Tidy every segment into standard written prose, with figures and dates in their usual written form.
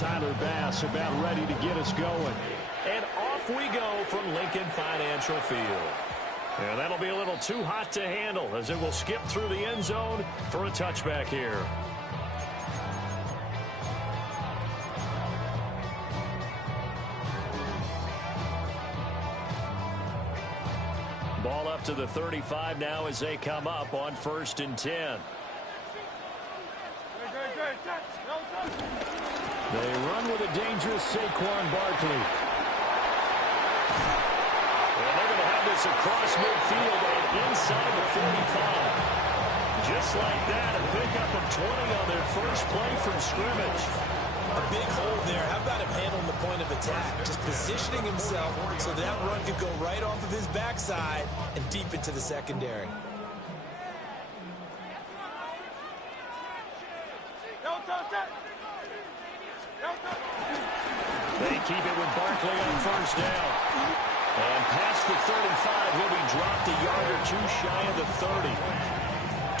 Tyler Bass about ready to get us going. And off we go from Lincoln Financial Field. And that'll be a little too hot to handle as it will skip through the end zone for a touchback here. Ball up to the 35 now as they come up on 1st and 10. They run with a dangerous Saquon Barkley. And they're going to have this across midfield and inside the 45. Just like that, a pickup of 20 on their first play from scrimmage. A big hole there. How about him handling the point of attack? Just positioning himself so that run could go right off of his backside and deep into the secondary. They keep it with Barkley on 1st down. And past the 35, he'll be dropped a yard or two shy of the 30.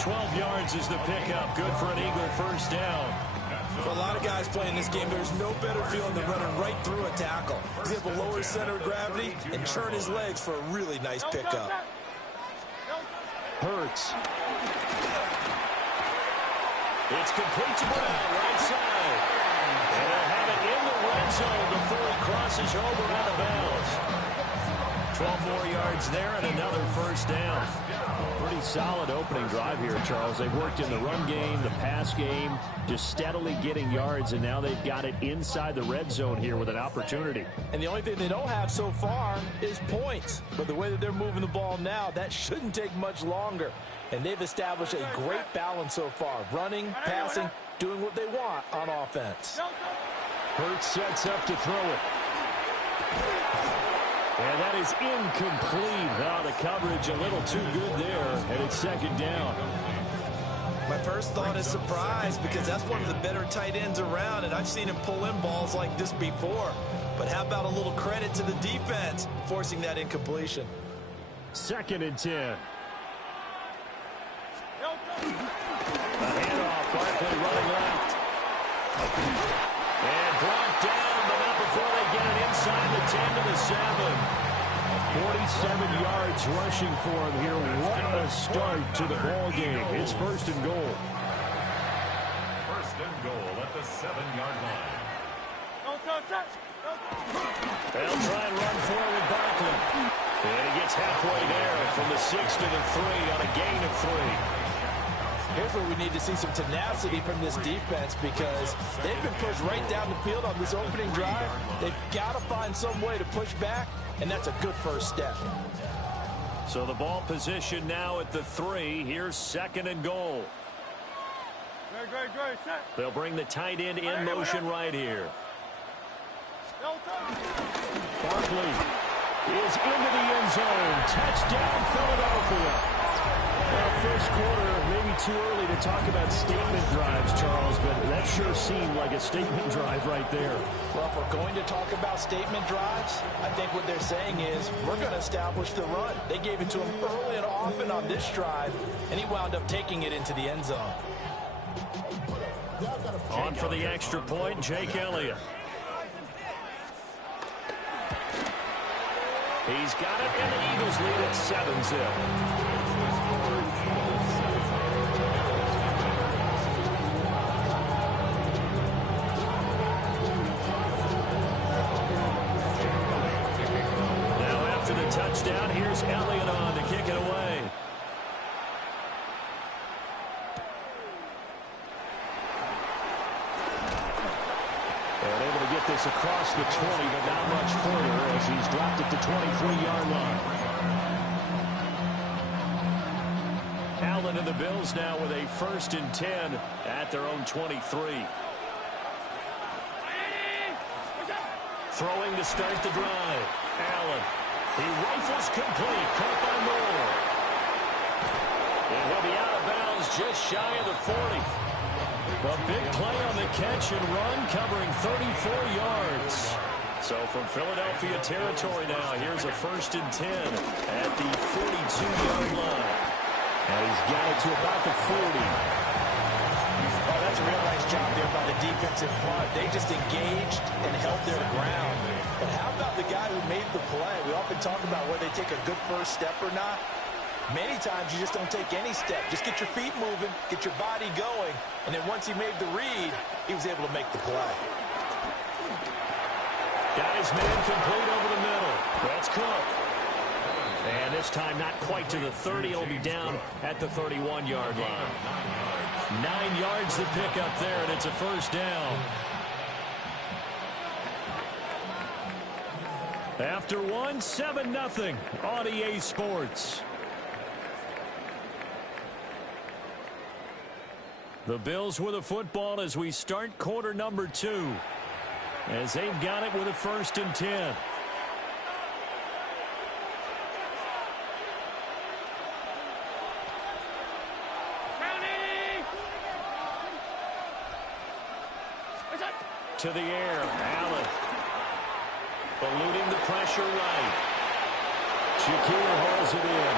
12 yards is the pickup. Good for an Eagle 1st down. For a lot of guys playing this game, there's no better feeling than running right through a tackle. He's able to lower his center of gravity and churn his legs for a really nice pickup. Hurts. It's complete to Brown, right side. And they'll have it in the red zone before he crosses over out of bounds. 12 more yards there and another 1st down. Pretty solid opening drive here, Charles. They've worked in the run game, the pass game, just steadily getting yards, and now they've got it inside the red zone here with an opportunity. And the only thing they don't have so far is points. But the way that they're moving the ball now, that shouldn't take much longer. And they've established a great balance so far. Running, passing, doing what they want on offense. Hurts sets up to throw it. And that is incomplete. Now the coverage a little too good there, and it's 2nd down. My first thought is surprise because that's one of the better tight ends around, and I've seen him pull in balls like this before. But how about a little credit to the defense forcing that incompletion? 2nd and 10. A handoff, Barkley running left. And blocked down, but not before they get it inside the 10 to the 7. 47 yards rushing for him here. What a start to the ball game. It's 1st and goal. 1st and goal at the 7-yard line. They'll try and run forward with Barkley. And he gets halfway there from the 6 to the 3 on a gain of 3. Here's where we need to see some tenacity from this defense because they've been pushed right down the field on this opening drive. They've got to find some way to push back, and that's a good first step. So the ball position now at the 3. Here's 2nd and goal. They'll bring the tight end in motion right here. Barkley is into the end zone. Touchdown, Philadelphia. Well, first quarter, maybe too early to talk about statement drives, Charles, but that sure seemed like a statement drive right there. Well, if we're going to talk about statement drives, I think what they're saying is we're going to establish the run. They gave it to him early and often on this drive, and he wound up taking it into the end zone. On for the extra point, Jake Elliott. He's got it, and the Eagles lead at 7-zip. Touchdown. Here's Elliott on to kick it away. And able to get this across the 20, but not much further as he's dropped it to 23-yard line. Allen and the Bills now with a 1st and 10 at their own 23. Throwing to start the drive. Allen. He rifles complete, caught by Moore. And he'll be out of bounds just shy of the 40. A big play on the catch and run, covering 34 yards. So from Philadelphia territory now, here's a 1st and 10 at the 42-yard line. And he's got it to about the 40. That's a real nice job there by the defense in front. They just engaged and held their ground. But how about the guy who made the play? We often talk about whether they take a good first step or not. Many times you just don't take any step. Just get your feet moving, get your body going, and then once he made the read, he was able to make the play. Got his man complete over the middle. That's Cook. And this time not quite to the 30. He'll be down at the 31-yard line. 9 yards to pick up there, and it's a first down. After one, 7-0 on EA Sports. The Bills with a football as we start quarter number 2. As they've got it with a 1st and 10. To the air, Allen. Eluding the pressure right. Shakir hauls it in.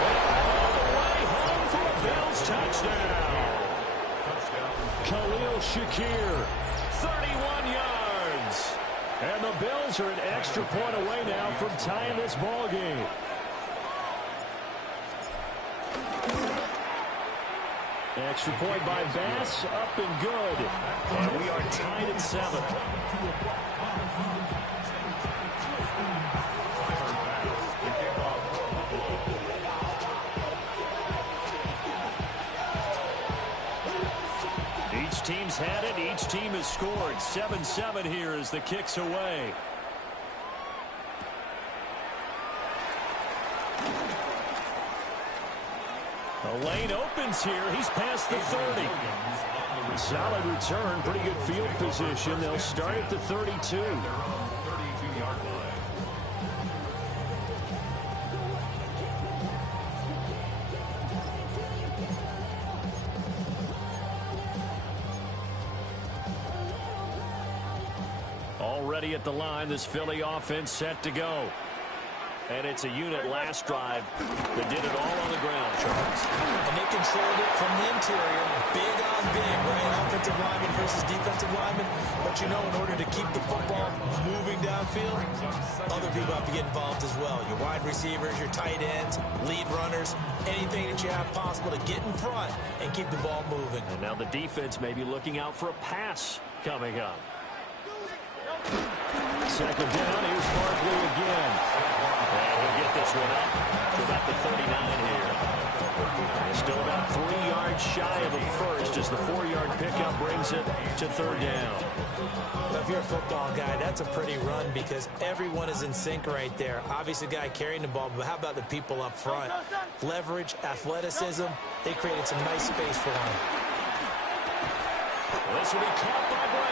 And all the way home for a Bills touchdown. Khalil Shakir, 31 yards. And the Bills are an extra point away now from tying this ball game. Extra point by Bass, up and good. And we are tied at 7. Each team's had it. Each team has scored. 7-7 here as the kick's away. The lane opens here. He's past the 30. Solid return. Pretty good field position. They'll start at the 32. 32-yard line. Already at the line, this Philly offense set to go. And it's a unit last drive that did it all on the ground, Charles. And they controlled it from the interior, big on big, right? Offensive lineman versus defensive lineman. But you know, in order to keep the football moving downfield, other people have to get involved as well. Your wide receivers, your tight ends, lead runners, anything that you have possible to get in front and keep the ball moving. And now the defense may be looking out for a pass coming up. Second down, here's Barkley again. And we'll get this one up to about the 39 here. Still about 3 yards shy of a first as the 4-yard pickup brings it to 3rd down. Now, if you're a football guy, that's a pretty run because everyone is in sync right there. Obviously, the guy carrying the ball, but how about the people up front? Leverage, athleticism, they created some nice space for him. This will be caught by Brown.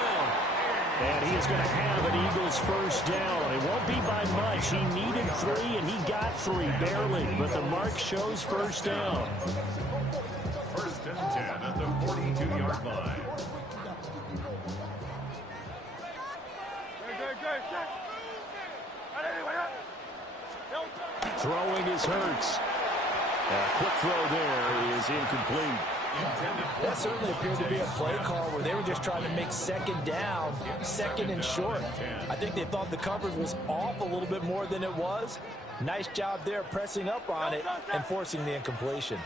And he is going to have an Eagles first down. It won't be by much. He needed 3, and he got 3, barely. But the mark shows first down. 1st and 10 at the 42-yard line. Throwing is Hurts. A quick throw there is incomplete. That certainly appeared to be a play call where they were just trying to make 2nd down, 2nd and short. I think they thought the coverage was off a little bit more than it was. Nice job there pressing up on it and forcing the incompletion.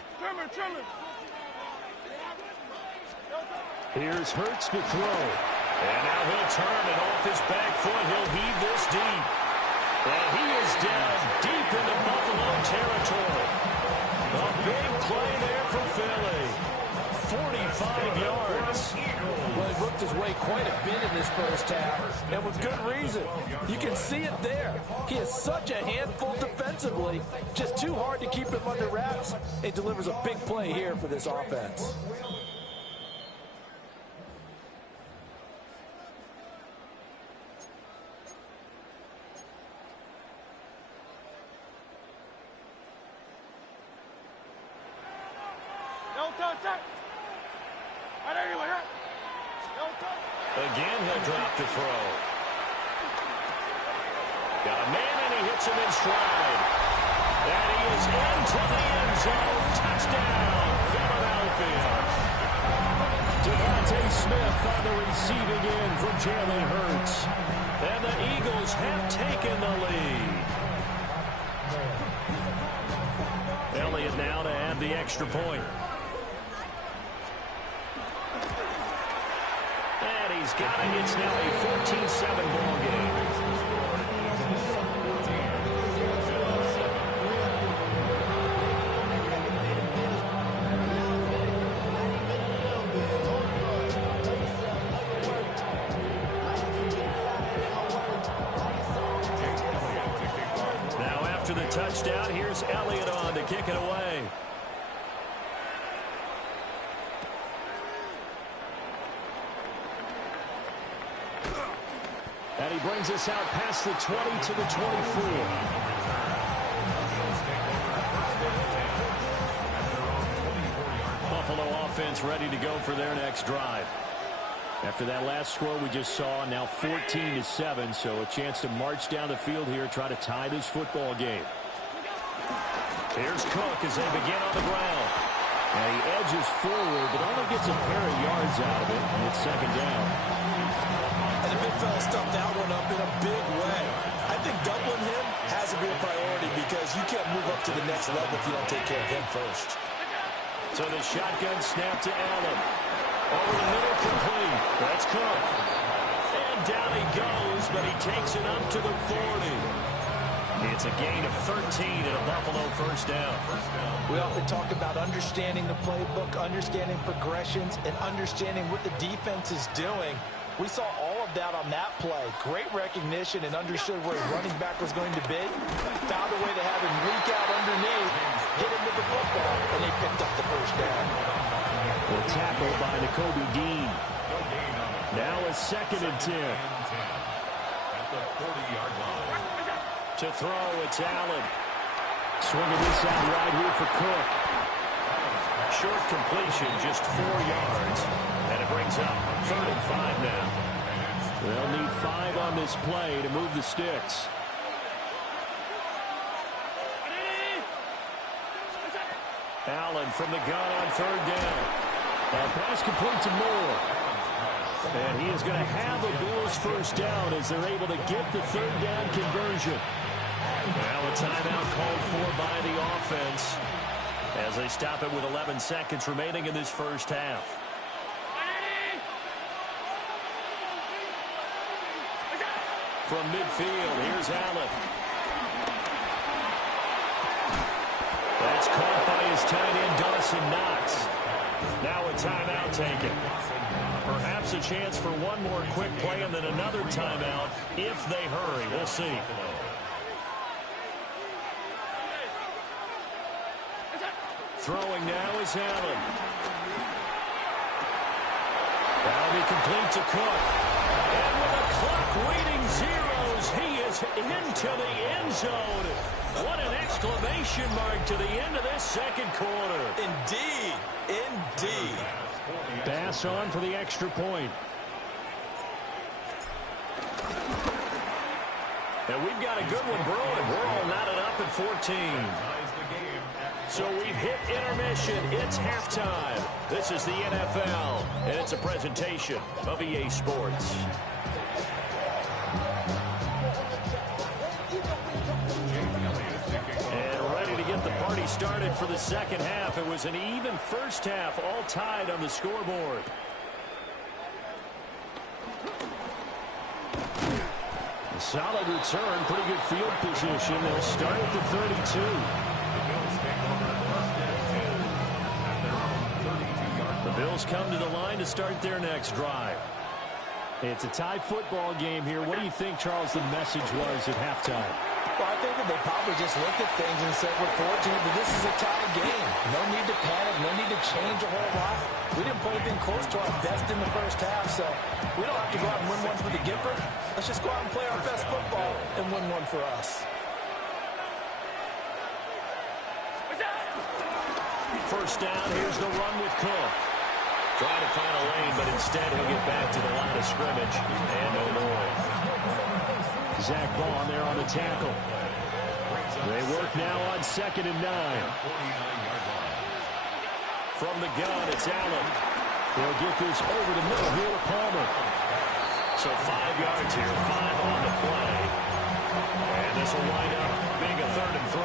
Here's Hurts to throw. And now he'll turn and off his back foot. He'll heave this deep. And he is down deep into Buffalo territory. A big play there for Philly. 45 yards. Well, he worked his way quite a bit in this first half, and with good reason. You can see it there. He is such a handful defensively, just too hard to keep him under wraps. It delivers a big play here for this offense. Again, he'll drop the throw. Got a man, and he hits him in stride. And he is into the end zone. Touchdown, Philadelphia. the receiving end from Jalen Hurts. And the Eagles have taken the lead. Elliott now to add the extra point. And he's got it. It's now a 14-7 ball game. Now after the touchdown, here's Elliott on to kick it away. And he brings us out past the 20 to the 24. Buffalo offense ready to go for their next drive. After that last score we just saw, now 14-7, so a chance to march down the field here, try to tie this football game. Here's Cook as they begin on the ground. And he edges forward, but only gets a pair of yards out of it, and it's second down. And the big fella stuffed that one up in a big way. I think doubling him has to be a priority because you can't move up to the next level if you don't take care of him first. So the shotgun snap to Allen. Over the middle, complete. That's Cook. And down he goes, but he takes it up to the 40. It's a gain of 13 and a Buffalo first down. We often talk about understanding the playbook, understanding progressions, and understanding what the defense is doing. We saw all of that on that play. Great recognition and understood where his running back was going to be. Found a way to have him leak out underneath, hit him with the football, and they picked up the first down. The tackle by Nakobe Dean. Now a 2nd and 10. At the 40-yard line. To throw, it's Allen. Swinging this out right here for Cook. Short completion, just 4 yards. And it brings up 3rd and 5 now. They'll need 5 on this play to move the sticks. Allen from the gun on 3rd down. And pass complete to Moore. And he is going to have a Bills first down as they're able to get the 3rd down conversion. Now a timeout called for by the offense as they stop it with 11 seconds remaining in this first half. From midfield, here's Allen. That's caught by his tight end, Dawson Knox. Now a timeout taken. Perhaps a chance for one more quick play and then another timeout if they hurry. We'll see. Throwing now is Allen. That'll be complete to Cook. And with the clock reading zeros, he is into the end zone. What an exclamation mark to the end of this second quarter. Indeed. Indeed. Pass on for the extra point. And we've got a good one brewing. We're all knotted up at 14. So we've hit intermission. It's halftime. This is the NFL, and it's a presentation of EA Sports. And ready to get the party started for the second half. It was an even first half, all tied on the scoreboard. A solid return, pretty good field position. They'll start at the 32. The Bills come to the line to start their next drive. It's a tie football game here. What do you think, Charles, the message was at halftime? Well, I think that they probably just looked at things and said, we're fortunate that this is a tie game. No need to panic, no need to change a whole lot. We didn't play anything close to our best in the first half, so we don't have to go out and win one for the Gipper. Let's just go out and play our best football and win one for us. First down, here's the run with Cook. Trying to find a lane, but instead he'll get back to the line of scrimmage and no more. Zach Bond there on the tackle. They work now on 2nd and 9. From the gun, it's Allen. They'll get this over the middle here to Palmer. So 5 yards here, 5 on the play. And this will wind up being a 3rd and 3.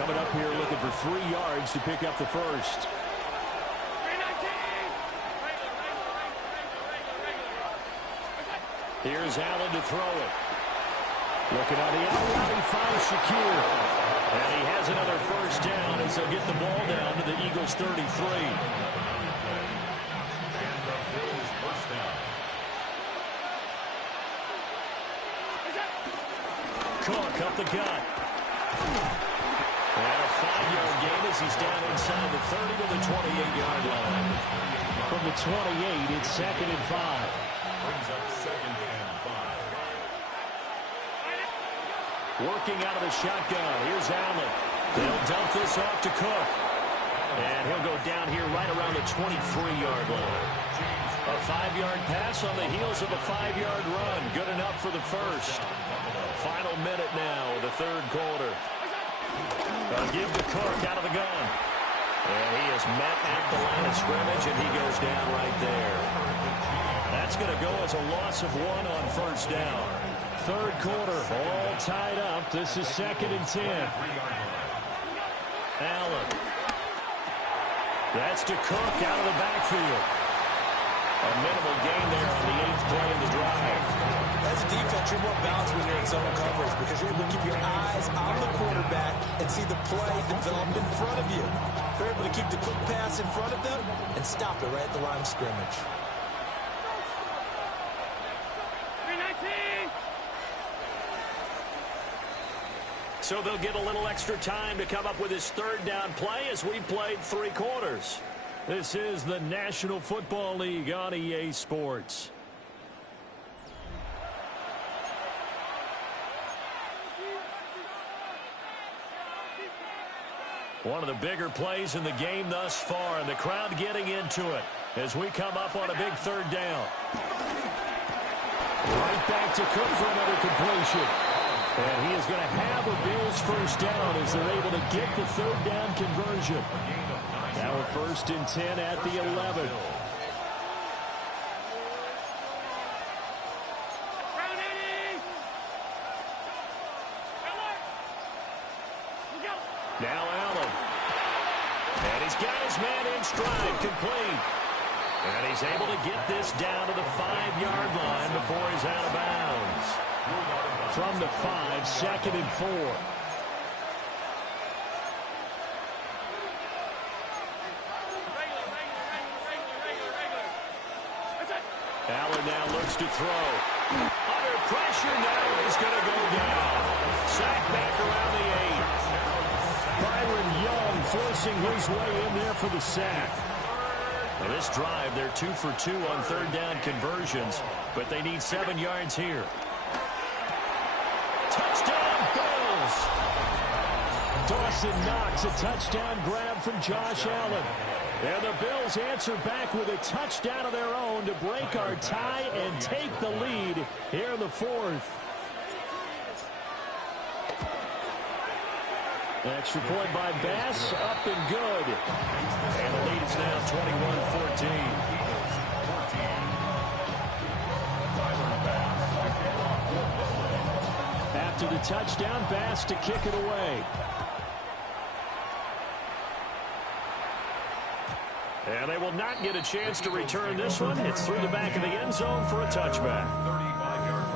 Coming up here looking for 3 yards to pick up the first. Here's Allen to throw it. Looking on the outside, he finds Shakir. And he has another first down as they'll get the ball down to the Eagles' 33. Cook up the gut. And a 5-yard gain as he's down inside the 30 to the 28-yard line. From the 28, it's 2nd and 5. Brings up 2nd and 5. Working out of the shotgun. Here's Allen. They'll dump this off to Cook. And he'll go down here right around the 23-yard line. A 5-yard pass on the heels of a 5-yard run. Good enough for the first. Final minute now of the 3rd quarter. They'll give to Cook out of the gun. And he is met at the line of scrimmage, and he goes down right there. That's going to go as a loss of 1 on first down. 3rd quarter, all tied up. This is 2nd and 10. Allen. That's to Cook out of the backfield. A minimal gain there on the 8th play of the drive. As a defense, you're more balanced when you're in zone coverage because you're able to keep your eyes on the quarterback and see the play develop in front of you. They're able to keep the quick pass in front of them and stop it right at the line of scrimmage. So they'll get a little extra time to come up with his 3rd down play as we played 3 quarters. This is the National Football League on EA Sports. One of the bigger plays in the game thus far, and the crowd getting into it as we come up on a big 3rd down. Right back to Cook for another completion. And he is going to have a Bills first down as they're able to get the 3rd down conversion. Now a 1st and 10 at the 11. Now Allen. And he's got his man in stride, complete. And he's able to get this down to the 5-yard line before he's out of bounds. From the 5, 2nd and 4. Allen now looks to throw. Under pressure now, he's going to go down. Sack back around the 8. Byron Young forcing his way in there for the sack. Now this drive, they're 2 for 2 on 3rd down conversions, but they need 7 yards here. Touchdown, Bills! Dawson Knox, a touchdown grab from Josh Allen. And the Bills answer back with a touchdown of their own to break our tie and take the lead here in the 4th. Extra point by Bass, up and good. And the lead is now 21-14. After the touchdown, Bass to kick it away. And they will not get a chance to return this one. It's through the back of the end zone for a touchback. 35-yard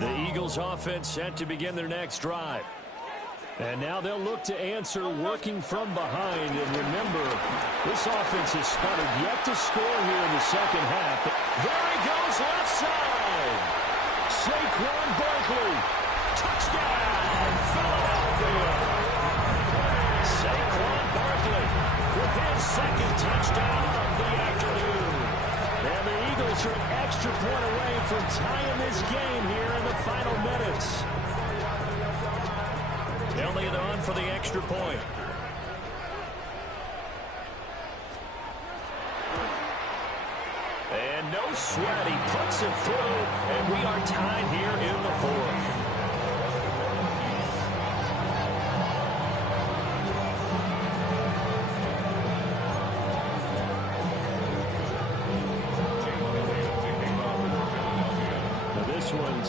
run. The Eagles offense set to begin their next drive. And now they'll look to answer working from behind. And remember, this offense has sputtered yet to score here in the 2nd half. There he goes, left side. Saquon Barkley. Touchdown, Philadelphia. Saquon Barkley with his 2nd touchdown of the afternoon. And the Eagles are an extra point away from tying this game here in the final minutes. Elliott on for the extra point. And no sweat, he puts it through, and we are tied here in the 4th.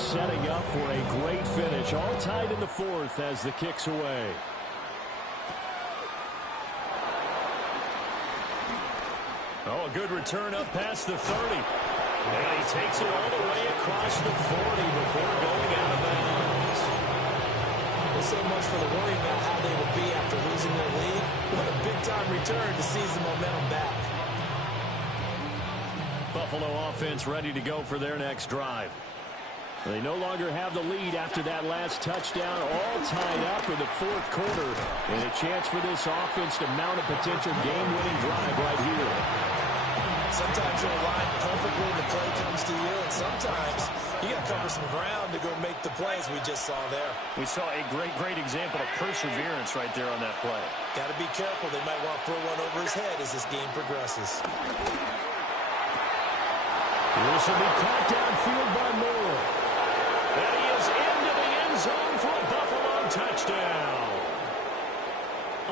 setting up for a great finish. All tied in the fourth as the kick's away. Oh, a good return up past the 30. And he takes it all the way across the 40 before going out of bounds. Well, so much for the worry about how they would be after losing their lead. What a big-time return to seize the momentum back. Buffalo offense ready to go for their next drive. They no longer have the lead after that last touchdown, all tied up in the fourth quarter. And a chance for this offense to mount a potential game-winning drive right here. Sometimes you're aligned perfectly, the play comes to you, and sometimes you got to cover some ground to go make the plays we just saw there. We saw a great example of perseverance right there on that play. Got to be careful. They might want to throw one over his head as this game progresses. This will be caught downfield by Moore. And he is into the end zone for a Buffalo touchdown.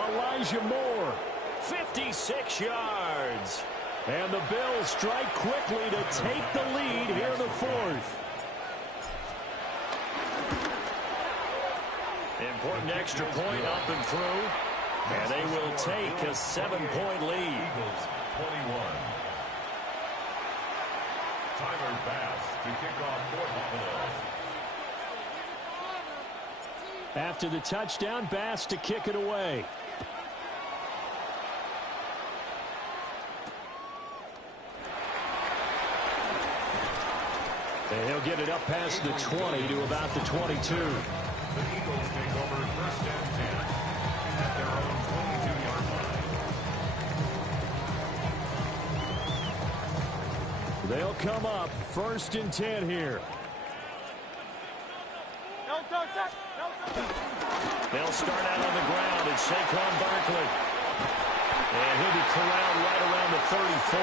Elijah Moore. 56 yards. And the Bills strike quickly to take the lead here in the fourth. Important extra point up and through. And they will take a 7-point lead. Eagles 21. Tyler Bass to kick off for Buffalo. After the touchdown, Bass to kick it away. And he'll get it up past the 20 to about the 22. The Eagles take over first and 10 at their own 22-yard line. They'll come up first and 10 here. They'll start out on the ground. It's Saquon Barkley. And he'll be corralled right around the 34.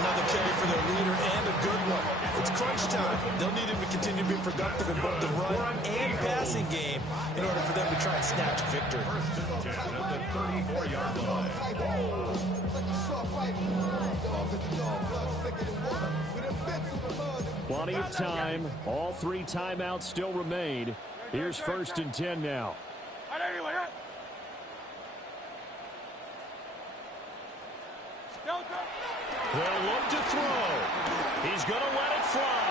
Another carry for their leader and a good one. It's crunch time. They'll need him to continue to be productive in both the run and passing game in order for them to try and snatch victory. First and 10 at the 34-yard line. Plenty of time. All three timeouts still remain. Here's first and 10 now. They'll look to throw. He's going to let it fly.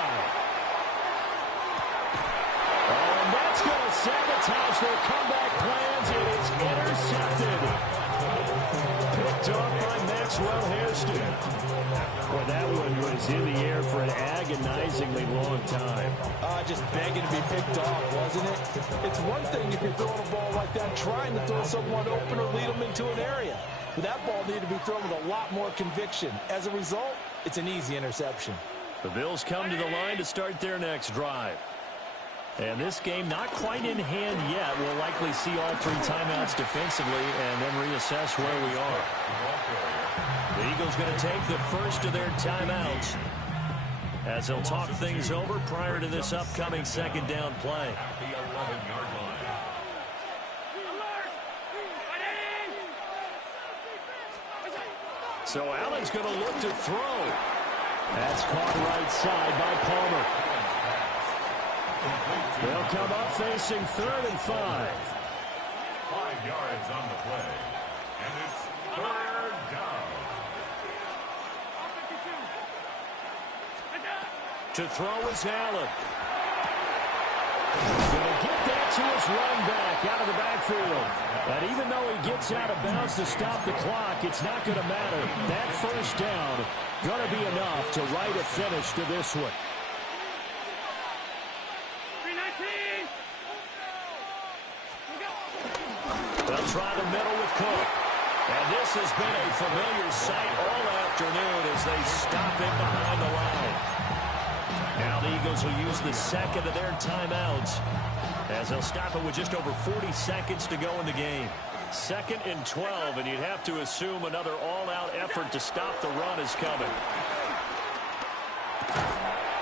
Oh, and that's going to sabotage their comeback plans, and it's intercepted. Picked off by Maxwell Hairston. Well, that one was in the air for an agonizingly long time. Just begging to be picked off, wasn't it? It's one thing if you're throwing a ball like that, trying to throw someone open or lead them into an area. But that ball needed to be thrown with a lot more conviction. As a result, it's an easy interception. The Bills come to the line to start their next drive. And this game not quite in hand yet. We'll likely see all three timeouts defensively and then reassess where we are. The Eagles going to take the first of their timeouts as they'll talk things over prior to this upcoming second down play. At the 11-yard line. So Allen's going to look to throw. That's caught right side by Palmer. They'll come up facing 3rd and 5. 5 yards on the play. And it's 3rd down. To throw is Allen. Going to get that to his running back out of the backfield. And even though he gets out of bounds to stop the clock, it's not going to matter. That first down going to be enough to write a finish to this one. They'll try the middle with Cook. And this has been a familiar sight all afternoon as they stop him behind the line. Now the Eagles will use the second of their timeouts as they'll stop it with just over 40 seconds to go in the game. 2nd and 12, and you'd have to assume another all-out effort to stop the run is coming.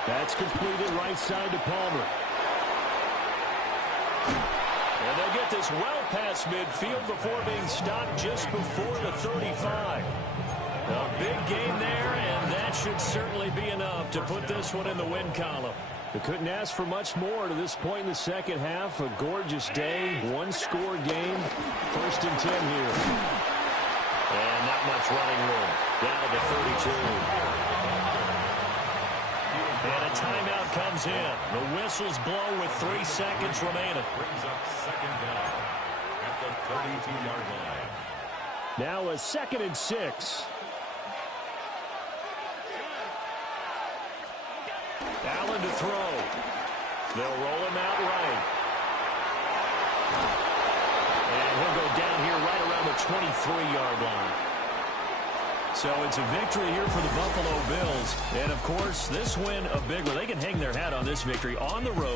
That's completed right side to Palmer. And they'll get this well past midfield before being stopped just before the 35. A big game there, and that should certainly be enough to put this one in the win column. They couldn't ask for much more to this point in the second half. A gorgeous day, one-score game. 1st and 10 here. And not much running room. Down to the 32. And a timeout comes in. The whistles blow with 3 seconds remaining. Brings up 2nd down at the 32-yard line. Now a 2nd and 6. Allen to throw. They'll roll him out right. And he'll go down here right around the 23-yard line. So it's a victory here for the Buffalo Bills. And, of course, this win a big one. They can hang their hat on this victory on the road.